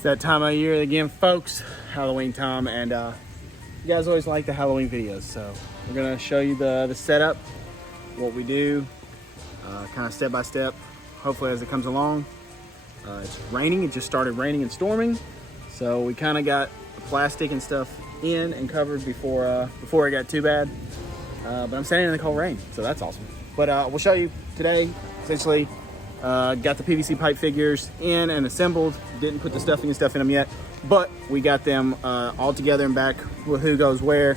It's that time of year again, folks. Halloween time, and you guys always like the Halloween videos, so we're gonna show you the setup, what we do, kind of step by step, hopefully as it comes along. It's raining. It just started raining and storming, so we kind of got the plastic and stuff in and covered before it got too bad. But I'm standing in the cold rain, so that's awesome. But we'll show you today, essentially. Got the PVC pipe figures in and assembled. Didn't put the stuffing and stuff in them yet, but we got them all together and back with who goes where,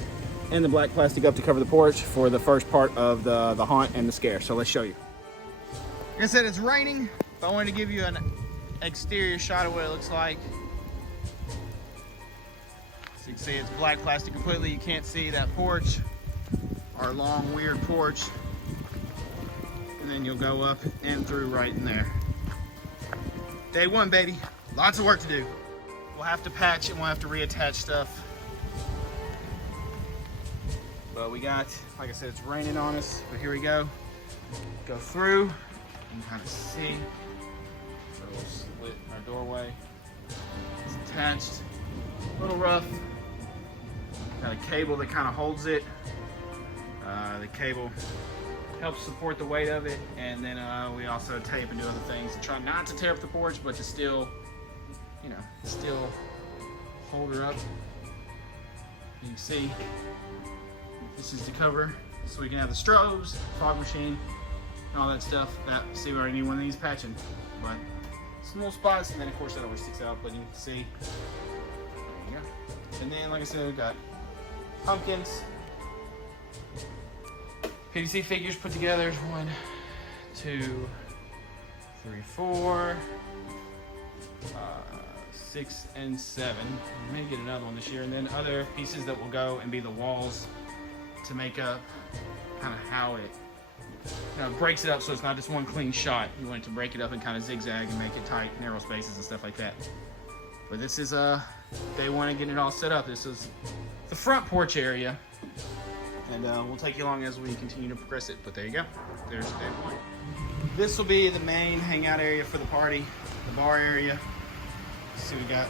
and the black plastic up to cover the porch for the first part of the haunt and the scare. So let's show you. Like I said, it's raining, but I wanted to give you an exterior shot of what it looks like. So you can see it's black plastic completely. You can't see that porch, our long weird porch. And then you'll go up and through right in there. Day one, baby. Lots of work to do. We'll have to patch and we'll have to reattach stuff. But we got, like I said, it's raining on us, but here we go. Go through and kind of see. So we'll split our doorway. It's attached. A little rough. Got a cable that kind of holds it. The cable helps support the weight of it, and then we also tape and do other things to try not to tear up the porch, but to still, you know, still hold her up. You can see this is to cover, so we can have the strobes, fog machine, and all that stuff. See, we already need one of these patching, but some little spots, and then of course that always sticks out, but you can see. There you go. And then, like I said, we've got pumpkins. PVC figures put together. 1, 2, 3, 4, 6, and 7. We may get another one this year, and then other pieces that will go and be the walls to make up kind of how it breaks it up, so it's not just one clean shot. You want it to break it up and kind of zigzag and make it tight, narrow spaces and stuff like that. But this is day one of getting it all set up. This is the front porch area. And we'll take you along as we continue to progress it. But there you go. There's day one. This will be the main hangout area for the party, the bar area. See, we got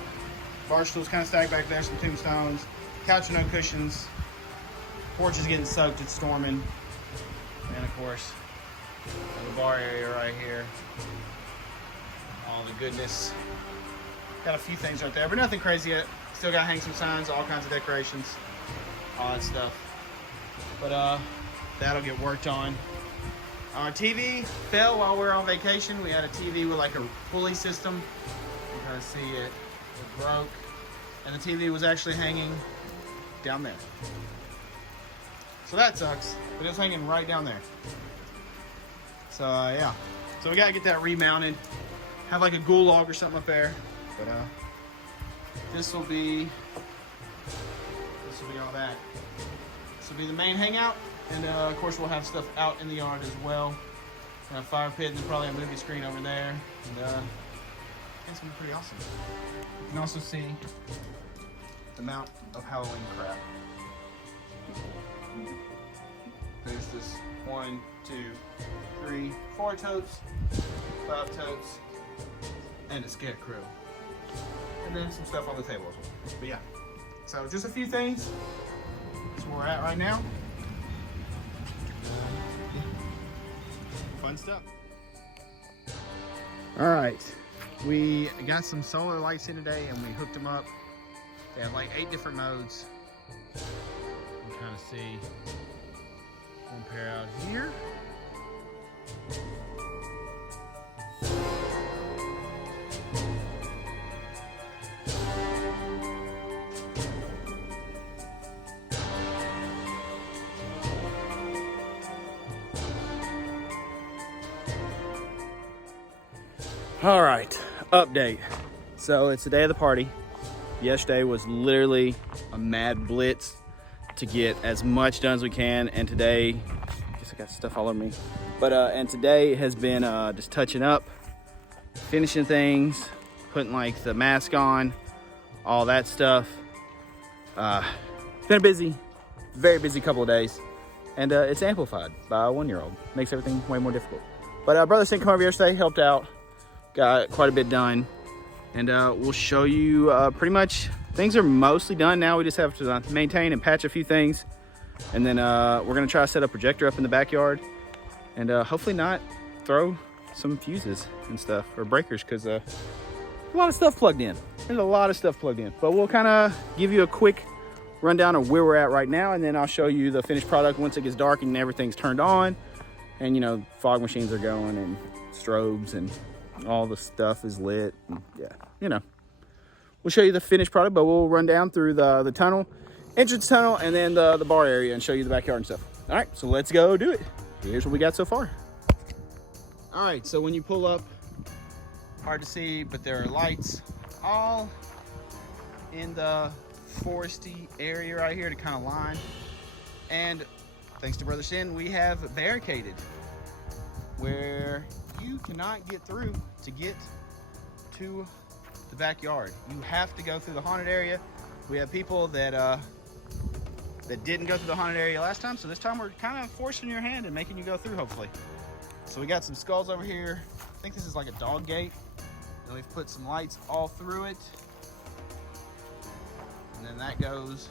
bar stools kind of stacked back there, some tombstones, couch with no cushions. Porch is getting soaked, it's storming. And of course, the bar area right here. All the goodness. Got a few things right there, but nothing crazy yet. Still got to hang some signs, all kinds of decorations, all that stuff. But that'll get worked on. Our TV fell while we were on vacation. We had a TV with like a pulley system. You can see it broke. And the TV was actually hanging down there. So that sucks, but it's hanging right down there. So yeah. So we gotta get that remounted. Have like a gulag or something up there. But this will be all that. This will be the main hangout, and of course we'll have stuff out in the yard as well. A fire pit, and then probably a movie screen over there. And it's gonna be pretty awesome. You can also see the amount of Halloween crap. There's this 1, 2, 3, 4 totes, 5 totes, and a scarecrow. And then some stuff on the table as well. But yeah, so just a few things. That's where we're at right now. Fun stuff. All right, we got some solar lights in today and we hooked them up. They have like 8 different modes. You can kind of see one pair out here. All right, update. So it's the day of the party. Yesterday was literally a mad blitz to get as much done as we can, and today, I guess I got stuff all over me, but and today has been just touching up, finishing things, putting like the mask on, all that stuff. Been a busy, very busy couple of days, and it's amplified by a 1-year-old. Makes everything way more difficult. But Brother Sink came over yesterday, helped out. Got quite a bit done. And we'll show you pretty much, things are mostly done now. We just have to maintain and patch a few things. And then we're gonna try to set a projector up in the backyard and hopefully not throw some fuses and stuff or breakers, because a lot of stuff plugged in. There's a lot of stuff plugged in, but we'll kind of give you a quick rundown of where we're at right now, and then I'll show you the finished product once it gets dark and everything's turned on, and you know, fog machines are going and strobes and all the stuff is lit. And yeah, you know, we'll show you the finished product, but we'll run down through the tunnel, entrance tunnel, and then the bar area and show you the backyard and stuff. All right, so let's go do it. Here's what we got so far. All right, so when you pull up, hard to see, but there are lights all in the foresty area right here to kind of line. And thanks to Brother Sin, we have barricaded where you cannot get through to get to the backyard. You have to go through the haunted area. We have people that didn't go through the haunted area last time, so this time we're kind of forcing your hand and making you go through, hopefully. So we got some skulls over here. I think this is like a dog gate. And we've put some lights all through it. And then that goes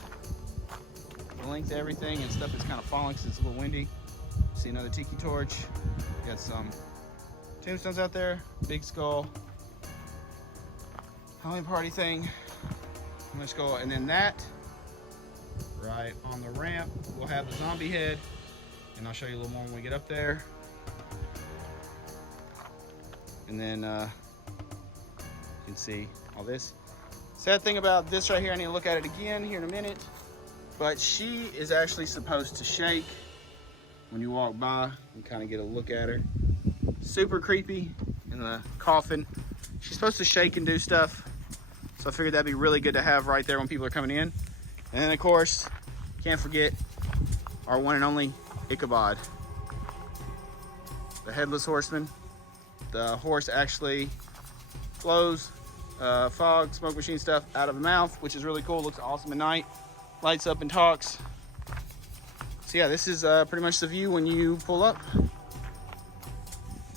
the length of everything, and stuff is kind of falling because it's a little windy. See another tiki torch. We got some tombstones out there, big skull, Halloween party thing, another skull, and then that right on the ramp we'll have the zombie head, and I'll show you a little more when we get up there. And then you can see all this. Sad thing about this right here, I need to look at it again here in a minute, but she is actually supposed to shake when you walk by and kind of get a look at her. Super creepy in the coffin. She's supposed to shake and do stuff, so I figured that'd be really good to have right there when people are coming in. And then of course, can't forget our one and only Ichabod, the headless horseman. The horse actually blows fog, smoke machine stuff out of the mouth, which is really cool. Looks awesome at night. Lights up and talks. So yeah, this is pretty much the view when you pull up.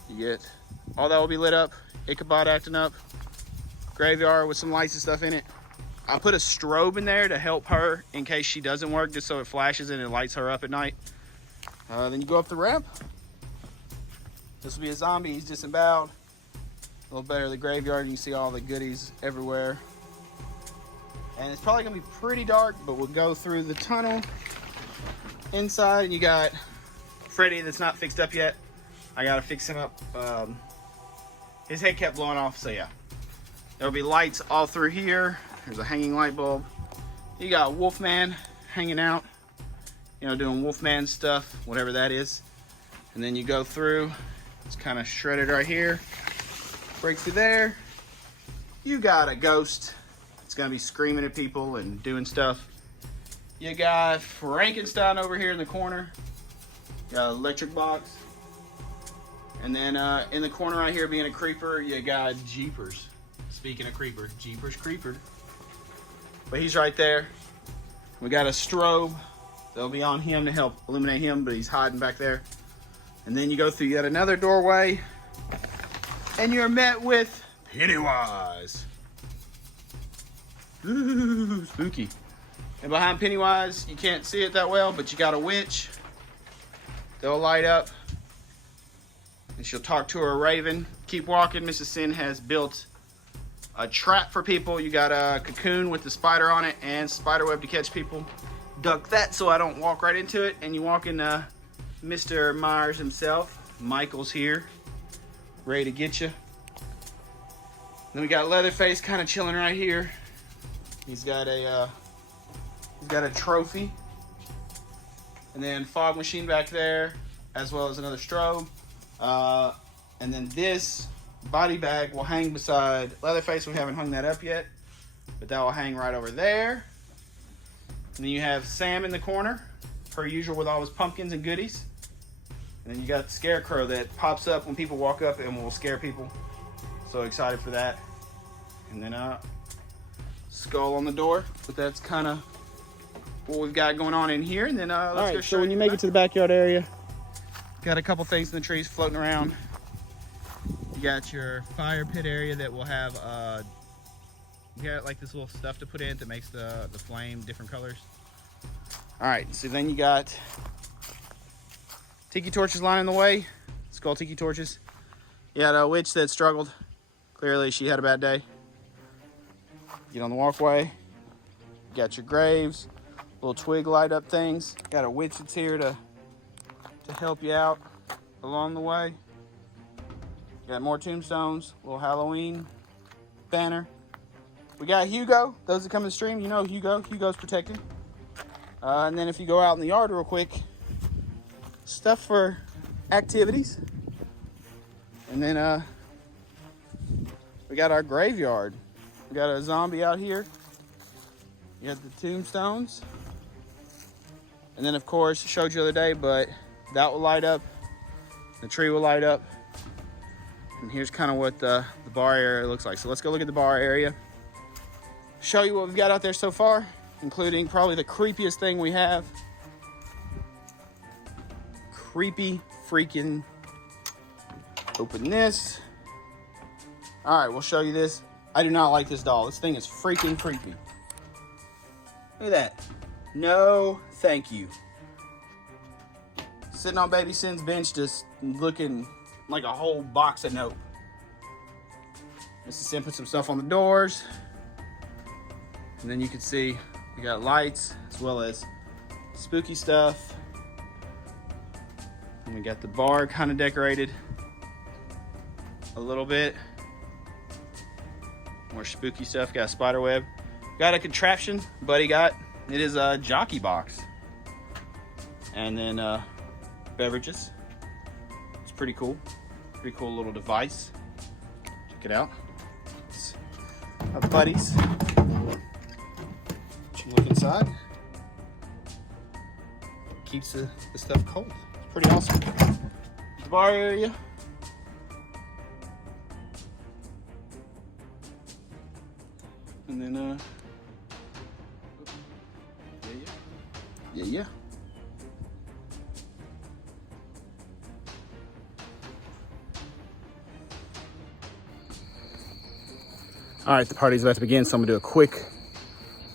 You get all that will be lit up. Ichabod acting up. Graveyard with some lights and stuff in it. I put a strobe in there to help her in case she doesn't work, just so it flashes and it lights her up at night. Then you go up the ramp. This will be a zombie. He's disemboweled. A little better the graveyard. You can see all the goodies everywhere. And it's probably gonna be pretty dark, but we'll go through the tunnel inside. And you got Freddy that's not fixed up yet. I gotta fix him up. His head kept blowing off, so yeah. There'll be lights all through here. There's a hanging light bulb. You got Wolfman hanging out, you know, doing Wolfman stuff, whatever that is. And then you go through. It's kind of shredded right here. Break through there. You got a ghost. It's gonna be screaming at people and doing stuff. You got Frankenstein over here in the corner. You got an electric box. And then in the corner right here being a creeper, you got Jeepers. Speaking of creeper, Jeepers Creeper. But he's right there. We got a strobe. That'll be on him to help illuminate him, but he's hiding back there. And then you go through yet another doorway, and you're met with Pennywise. Ooh, spooky. And behind Pennywise, you can't see it that well, but you got a witch. They'll light up, and she'll talk to her raven. Keep walking. Mrs. Sin has built a trap for people. You got a cocoon with the spider on it and spider web to catch people. Duck that so I don't walk right into it. And you walk in Mr. Myers himself. Michael's here, ready to get you. Then we got Leatherface kind of chilling right here. He's got a trophy. And then fog machine back there, as well as another strobe. And then this body bag will hang beside Leatherface. We haven't hung that up yet, but that will hang right over there. And then you have Sam in the corner, per usual, with all his pumpkins and goodies. And then you got the Scarecrow that pops up when people walk up and will scare people. So excited for that. And then skull on the door, but that's kind of what we've got going on in here. And then let's go show you. So when you make it to the backyard area, got a couple things in the trees floating around. You got your fire pit area that will have You got like this little stuff to put in that makes the flame different colors. All right, so then you got tiki torches lining the way. Skull tiki torches. You got a witch that struggled. Clearly she had a bad day. Get on the walkway. You got your graves, little twig light up things. Got a witch that's here to help you out along the way. You got more tombstones, little Halloween banner. We got Hugo. Those that come in the stream, you know Hugo. Hugo's protected. And then if you go out in the yard real quick, stuff for activities. And then we got our graveyard. We got a zombie out here. You got the tombstones. And then of course, I showed you the other day, but that will light up. The tree will light up. And here's kind of what the bar area looks like. So let's go look at the bar area. Show you what we've got out there so far, including probably the creepiest thing we have. Creepy freaking, open this. All right, we'll show you this. I do not like this doll. This thing is freaking creepy. Look at that. No, thank you. Sitting on Baby Sin's bench, just looking like a whole box of nope. Mrs. Sin put some stuff on the doors. And then you can see we got lights as well as spooky stuff. And we got the bar kind of decorated a little bit. More spooky stuff. Got a spider web. Got a contraption Buddy got. It is a jockey box. And then beverages. It's pretty cool. Pretty cool little device. Check it out. It's our buddies. Look inside. Keeps the stuff cold. It's pretty awesome. The bar area. And then yeah. All right, the party's about to begin, so I'm gonna do a quick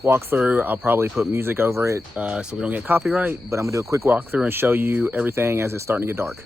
walkthrough. I'll probably put music over it so we don't get copyright, but I'm gonna do a quick walkthrough and show you everything as it's starting to get dark.